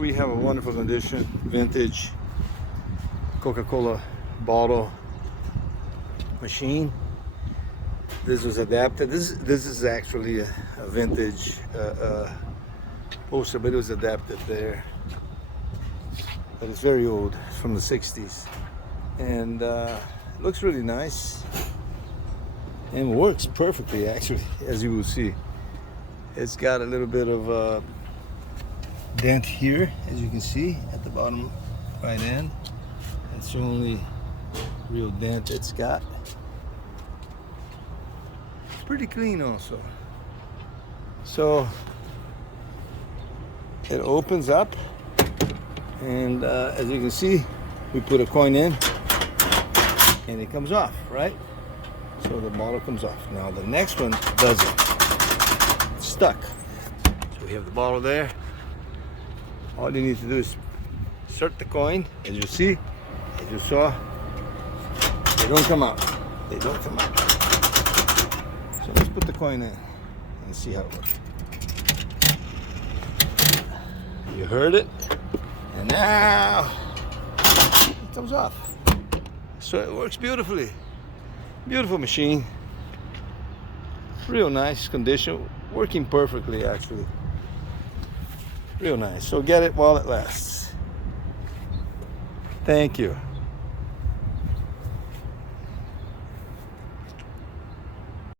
We have a wonderful condition, vintage Coca-Cola bottle machine. This was adapted. This is actually a vintage poster, but it was adapted there. But it's very old, it's from the 60s. And it looks really nice and works perfectly, actually, as you will see. It's got a little bit of dent here, as you can see at the bottom right end. That's the only real dent it's got. Pretty clean also. So it opens up, and as you can see, we put a coin in and it comes off, right? So the bottle comes off. Now the next one doesn't. It's stuck. So we have the bottle there. All you need to do is insert the coin, as you see, as you saw. They don't come out. They don't come out. So let's put the coin in and see how it works. You heard it, and now it comes off. So it works beautifully. Beautiful machine. Real nice condition. Working perfectly, actually. Real nice. So get it while it lasts. Thank you.